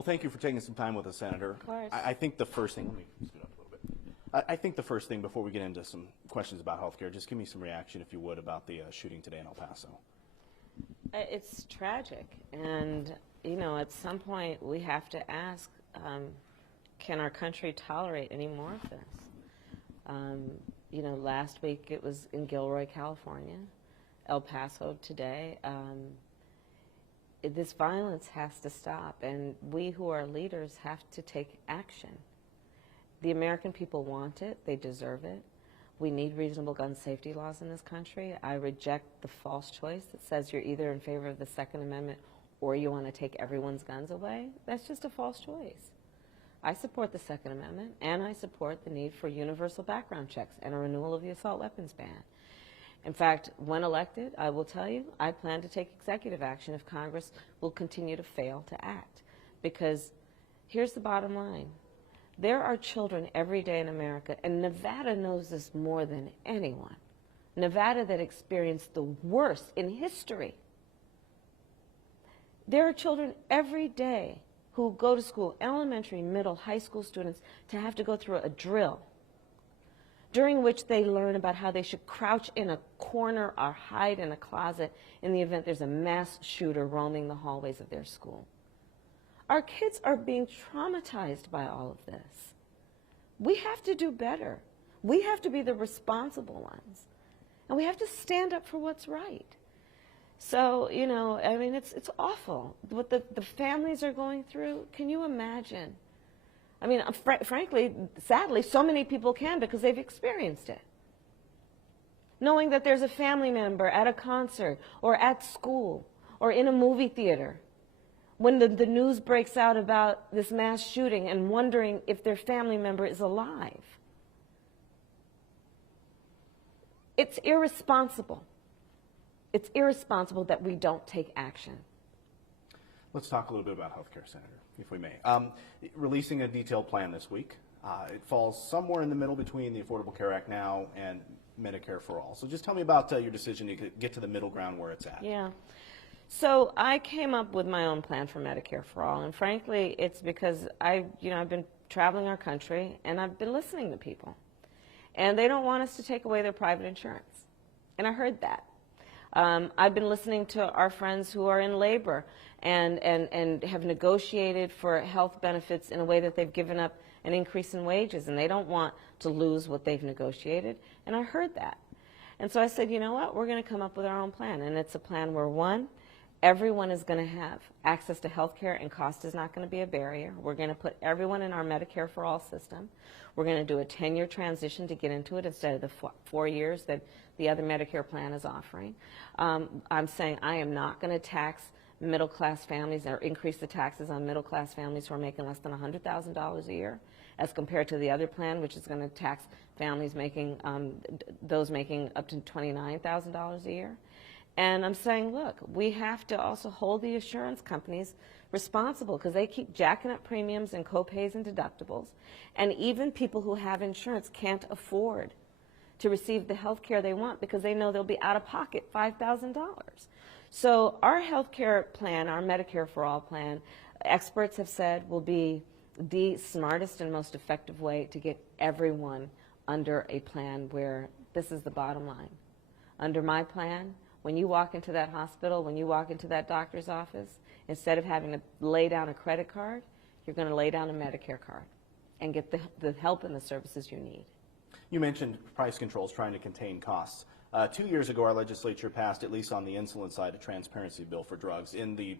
Well, thank you for taking some time with us, Senator. Of course. I think the first thing, let me scoot up a little bit. I think the first thing, before we get into some questions about health care, just give me some reaction, if you would, about the shooting today in El Paso. It's tragic, and you know, at some point we have to ask, can our country tolerate any more of this? You know, last week it was in Gilroy, California, El Paso today. This violence has to stop, and we who are leaders have to take action. The American people want it. They deserve it. We need reasonable gun safety laws in this country. I reject the false choice that says you're either in favor of the Second Amendment or you want to take everyone's guns away. That's just a false choice. I support the Second Amendment, and I support the need for universal background checks and a renewal of the assault weapons ban. In fact, when elected, I will tell you, I plan to take executive action if Congress will continue to fail to act. Because here's the bottom line. There are children every day in America, and Nevada knows this more than anyone. Nevada that experienced the worst in history. There are children every day who go to school, elementary, middle, high school students, to have to go through a drill during which they learn about how they should crouch in a corner or hide in a closet in the event there's a mass shooter roaming the hallways of their school. Our kids are being traumatized by all of this. We have to do better. We have to be the responsible ones. And we have to stand up for what's right. So, you know, I mean, it's awful. What the families are going through, can you imagine? I mean, frankly, sadly, so many people can because they've experienced it. Knowing that there's a family member at a concert or at school or in a movie theater when the news breaks out about this mass shooting and wondering if their family member is alive. It's irresponsible. It's irresponsible that we don't take action. Let's talk a little bit about health care, Senator, if we may. Releasing a detailed plan this week. It falls somewhere in the middle between the Affordable Care Act now and Medicare-for-all. So just tell me about your decision to get to the middle ground where it's at. Yeah. So I came up with my own plan for Medicare-for-all, and frankly, it's because I've been traveling our country, and I've been listening to people. And they don't want us to take away their private insurance. And I heard that. I've been listening to our friends who are in labor and have negotiated for health benefits in a way that they've given up an increase in wages, and they don't want to lose what they've negotiated. And I heard that. And so I said, you know what, we're going to come up with our own plan. And it's a plan where, one, everyone is going to have access to health care and cost is not going to be a barrier. We're going to put everyone in our Medicare-for-all system. We're going to do a 10-year transition to get into it instead of the 4 years that the other Medicare plan is offering. I'm saying I am not going to tax middle-class families or increase the taxes on middle-class families who are making less than $100,000 a year as compared to the other plan, which is going to tax families making, those making up to $29,000 a year. And I'm saying, look, we have to also hold the insurance companies responsible because they keep jacking up premiums and copays and deductibles. And even people who have insurance can't afford to receive the health care they want because they know they'll be out of pocket $5,000. So our health care plan, our Medicare-for-all plan, experts have said will be the smartest and most effective way to get everyone under a plan where this is the bottom line. Under my plan, when you walk into that hospital, when you walk into that doctor's office, instead of having to lay down a credit card, you're going to lay down a Medicare card and get the help and the services you need. You mentioned price controls, trying to contain costs. 2 years ago, our legislature passed, at least on the insulin side, a transparency bill for drugs in the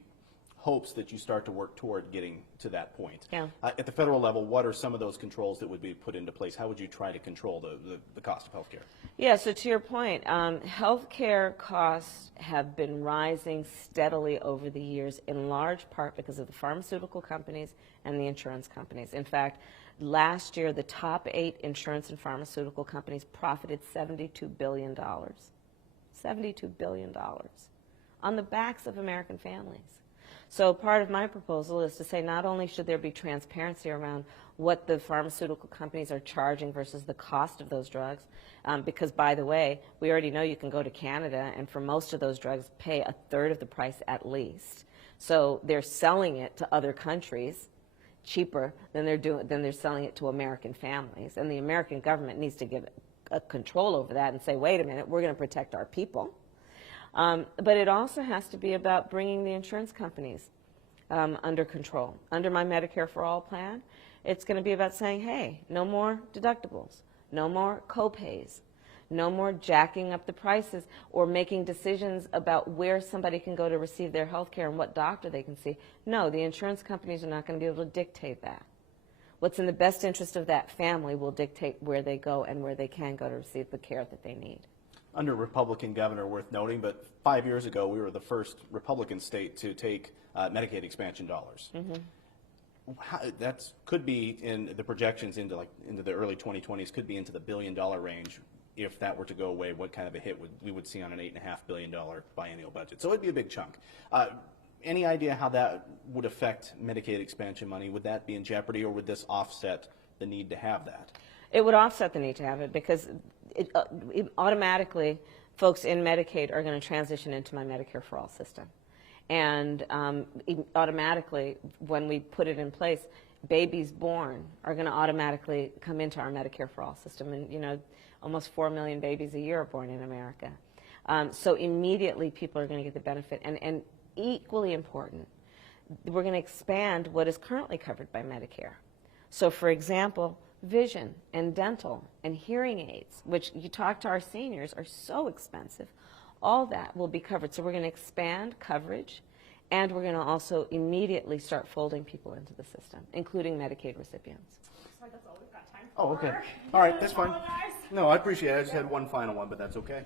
hopes that you start to work toward getting to that point. Yeah. At the federal level, what are some of those controls that would be put into place? How would you try to control the cost of health care? Yeah, so to your point, health care costs have been rising steadily over the years, in large part because of the pharmaceutical companies and the insurance companies. In fact, last year, the top 8 insurance and pharmaceutical companies profited $72 billion. $72 billion on the backs of American families. So part of my proposal is to say not only should there be transparency around what the pharmaceutical companies are charging versus the cost of those drugs, because, by the way, we already know you can go to Canada and for most of those drugs pay a third of the price at least. So they're selling it to other countries cheaper than they're selling it to American families. And the American government needs to give a control over that and say, wait a minute, we're going to protect our people. But it also has to be about bringing the insurance companies under control. Under my Medicare-for-all plan, it's going to be about saying, hey, no more deductibles, no more co-pays, no more jacking up the prices or making decisions about where somebody can go to receive their health care and what doctor they can see. No, the insurance companies are not going to be able to dictate that. What's in the best interest of that family will dictate where they go and where they can go to receive the care that they need. Under Republican governor, worth noting, but 5 years ago we were the first Republican state to take Medicaid expansion dollars. That could be in the projections into the early 2020s, could be into the $1 billion range. If that were to go away, what kind of a hit we would see on an $8.5 billion biennial budget? So it'd be a big chunk. Any idea how that would affect Medicaid expansion money? Would that be in jeopardy, or would this offset the need to have that? It would offset the need to have it, because it automatically folks in Medicaid are going to transition into my Medicare-for-all system. And automatically, when we put it in place, babies born are going to automatically come into our Medicare-for-all system. And, you know, almost 4 million babies a year are born in America. So immediately people are going to get the benefit. And equally important, we're going to expand what is currently covered by Medicare. So, for example, vision and dental and hearing aids, which you talk to our seniors are so expensive, all that will be covered. So we're going to expand coverage, and we're going to also immediately start folding people into the system, including Medicaid recipients. Looks like that's all we've got time for. Oh, okay. All right, that's fine. No, I appreciate it. I just had one final one, but that's okay.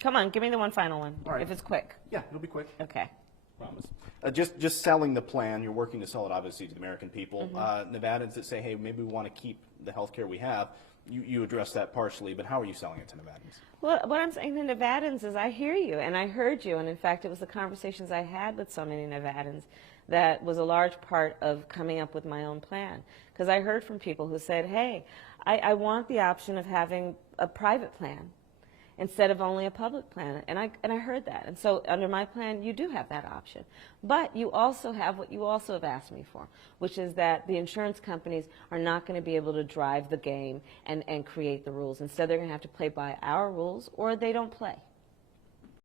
Come on, give me the one final one, All right. if it's quick. Yeah, it'll be quick. Okay. Promise. Just selling the plan, you're working to sell it obviously to the American people. Nevadans that say, hey, maybe we want to keep the health care we have, you address that partially, but how are you selling it to Nevadans? Well, what I'm saying to Nevadans is I hear you, and I heard you, and in fact it was the conversations I had with so many Nevadans that was a large part of coming up with my own plan. Because I heard from people who said, hey, I want the option of having a private plan instead of only a public plan. And I heard that. And so under my plan, you do have that option. But you also have what you also have asked me for, which is that the insurance companies are not going to be able to drive the game and create the rules. Instead, they're going to have to play by our rules, or they don't play.